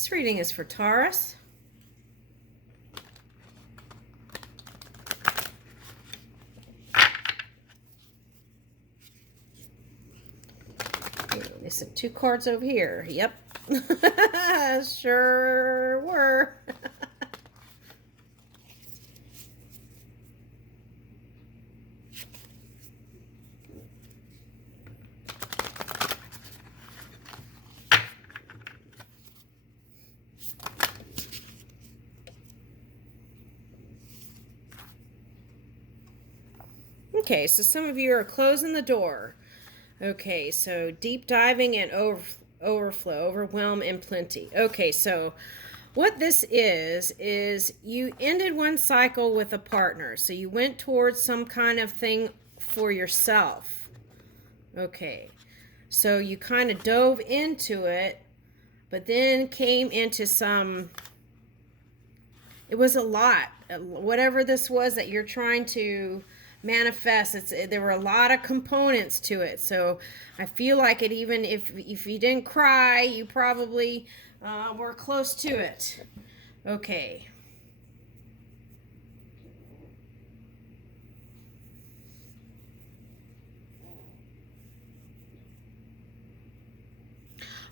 This reading is for Taurus. There's some 2 cards over here. Yep. Sure were. Okay, so some of you are closing the door. Okay, so deep diving and overflow, overwhelm, and plenty. Okay, so what this is you ended one cycle with a partner. So you went towards some kind of thing for yourself. Okay, so you kind of dove into it, but then came into it was a lot. Whatever this was that you're trying to manifest, there were a lot of components to it. So I feel like it, even if you didn't cry, you probably were close to it. Okay.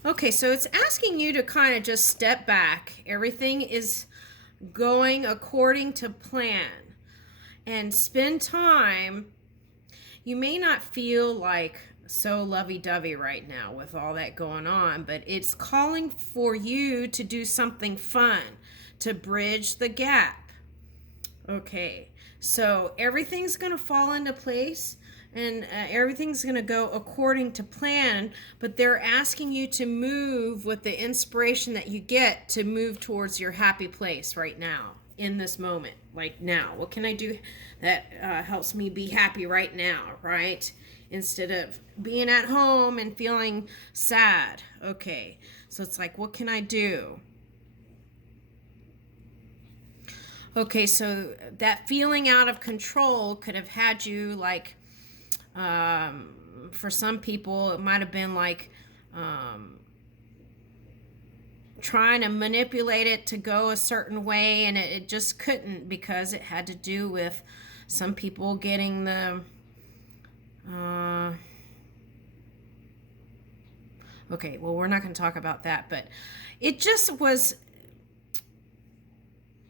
Okay, so it's asking you to kind of just step back. Everything is going according to plan. And spend time. You may not feel like so lovey-dovey right now with all that going on, but it's calling for you to do something fun, to bridge the gap. Okay, so everything's going to fall into place, and everything's going to go according to plan, but they're asking you to move with the inspiration that you get to move towards your happy place right now, in this moment, like now. What can I do that helps me be happy right now, right? Instead of being at home and feeling sad. Okay, so it's like, what can I do? Okay, so that feeling out of control could have had you like, for some people, it might have been like trying to manipulate it to go a certain way, and it just couldn't, because it had to do with some people getting the okay, well, we're not going to talk about that, but it just was,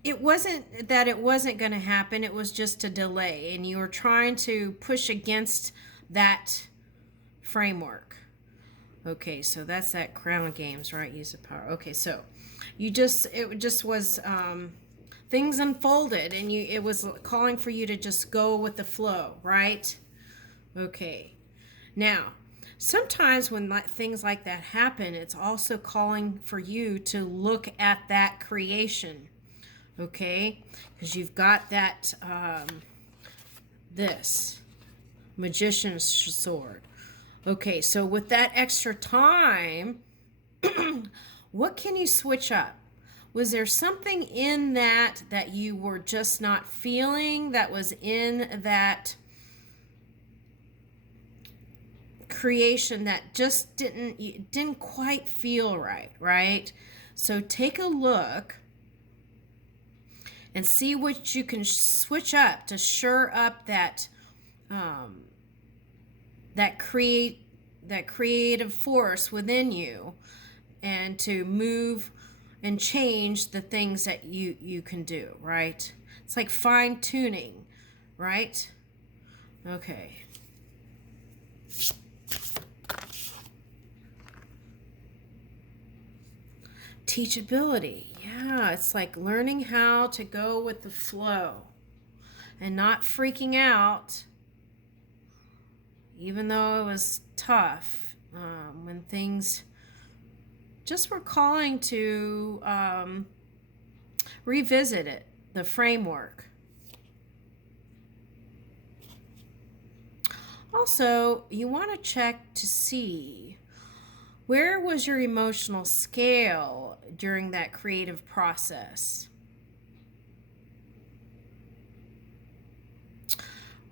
it wasn't that it wasn't going to happen, it was just a delay, and you were trying to push against that framework. Okay, so that's that Crown Games, right? Use of power. Okay, so it just was, things unfolded, and it was calling for you to just go with the flow, right? Okay. Now, sometimes when things like that happen, it's also calling for you to look at that creation, okay? Because you've got that, this Magician's Sword. Okay, so with that extra time, what can you switch up? Was there something in that you were just not feeling, that was in that creation that just didn't quite feel right, right? So take a look and see what you can switch up to shore up that that creative force within you, and to move and change the things that you can do, right? It's like fine tuning, right? Okay. Teachability. Yeah, it's like learning how to go with the flow and not freaking out, even though it was tough, when things just were calling to revisit it, the framework. Also, you want to check to see, where was your emotional scale during that creative process?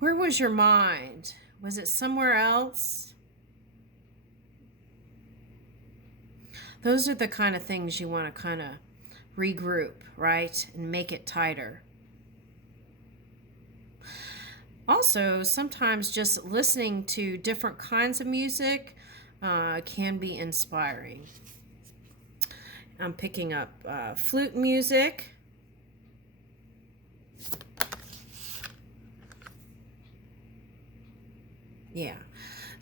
Where was your mind? Was it somewhere else? Those are the kind of things you want to kind of regroup, right? And make it tighter. Also, sometimes just listening to different kinds of music can be inspiring. I'm picking up flute music. Yeah.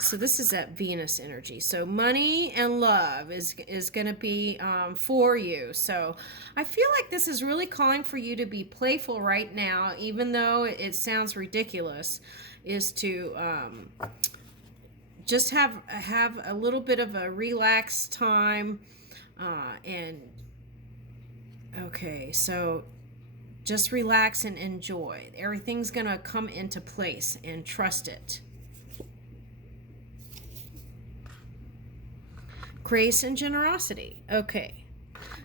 So this is that Venus energy. So money and love is going to be for you. So I feel like this is really calling for you to be playful right now, even though it sounds ridiculous, is to just have a little bit of a relaxed time. And okay, so just relax and enjoy. Everything's going to come into place, and trust it. Grace and generosity. Okay,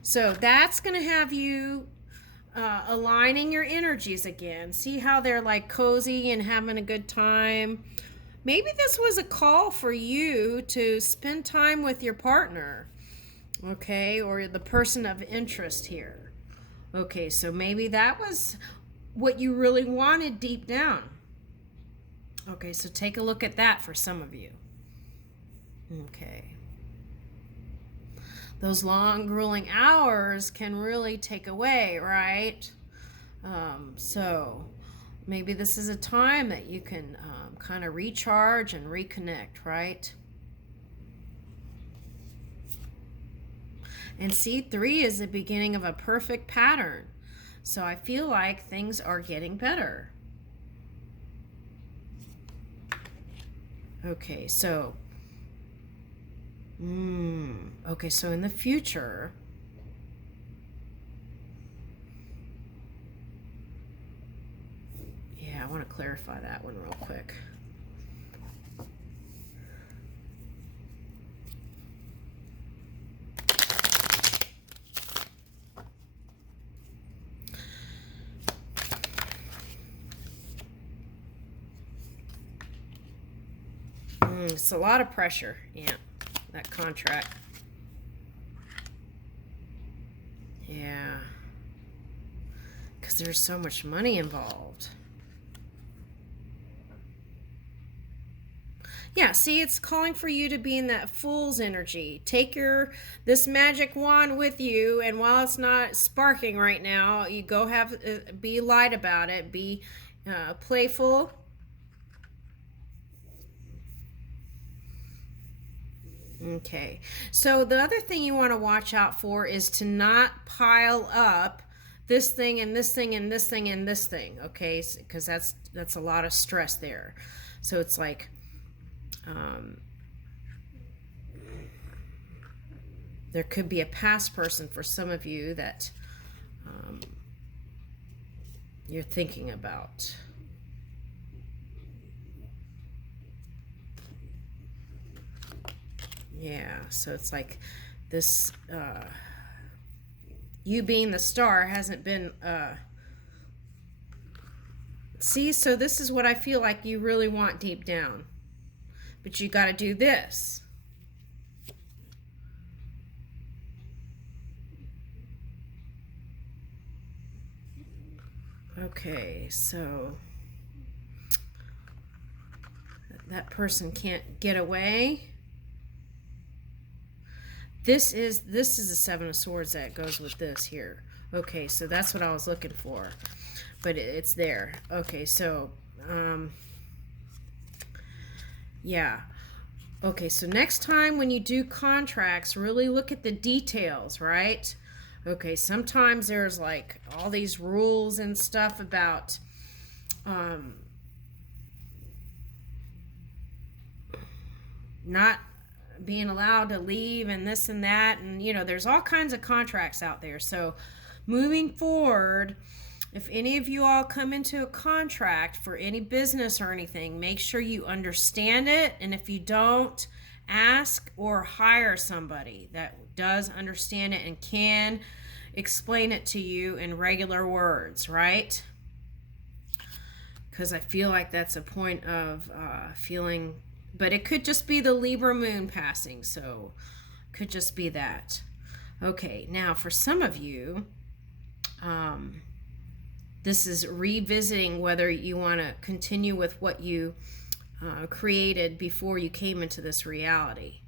so that's going to have you aligning your energies again. See how they're like cozy and having a good time. Maybe this was a call for you to spend time with your partner, okay, or the person of interest here. Okay, so maybe that was what you really wanted deep down. Okay, so take a look at that for some of you. Okay. Those long, grueling hours can really take away, right? So maybe this is a time that you can kind of recharge and reconnect, right? And C3 is the beginning of a perfect pattern. So I feel like things are getting better. Okay, so okay, so in the future, yeah, I want to clarify that one real quick. It's a lot of pressure, yeah, that contract. Yeah, because there's so much money involved. Yeah, see, it's calling for you to be in that fool's energy. Take this magic wand with you, and while it's not sparking right now, you go be light about it, be playful. Okay, so the other thing you want to watch out for is to not pile up this thing and this thing and this thing and this thing, okay? Because that's a lot of stress there. So it's like there could be a past person for some of you that you're thinking about. Yeah, so it's like this, you being the star hasn't been, see, so this is what I feel like you really want deep down. But you got to do this. Okay, so that person can't get away. This is the Seven of Swords that goes with this here. Okay, so that's what I was looking for, but it's there. Okay, so yeah. Okay, so next time when you do contracts, really look at the details, right? Okay, sometimes there's like all these rules and stuff about not being allowed to leave and this and that, and there's all kinds of contracts out there. So moving forward, if any of you all come into a contract for any business or anything, make sure you understand it, and if you don't, ask or hire somebody that does understand it and can explain it to you in regular words, right? Because I feel like that's a point of feeling. But it could just be the Libra moon passing, so could just be that. Okay, now for some of you, this is revisiting whether you want to continue with what you created before you came into this reality.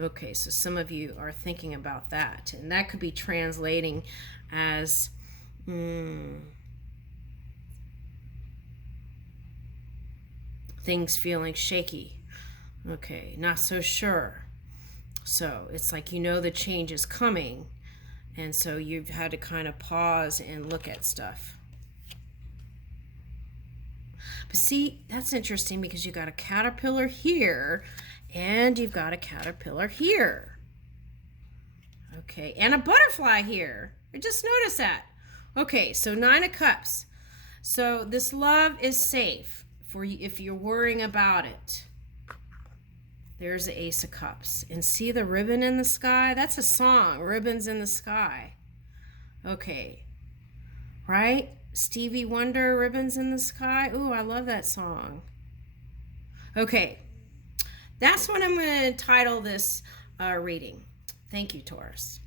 Okay, so some of you are thinking about that, and that could be translating as things feeling shaky. Okay, not so sure. So it's like you know the change is coming, and so you've had to kind of pause and look at stuff. But see, that's interesting because you got a caterpillar here and you've got a caterpillar here. Okay, and a butterfly here. I just noticed that. Okay, so 9 of Cups. So this love is safe for you if you're worrying about it. There's the Ace of Cups. And see the ribbon in the sky? That's a song, Ribbons in the Sky. Okay, right? Stevie Wonder, Ribbons in the Sky. Ooh, I love that song. Okay, that's what I'm going to title this reading. Thank you, Taurus.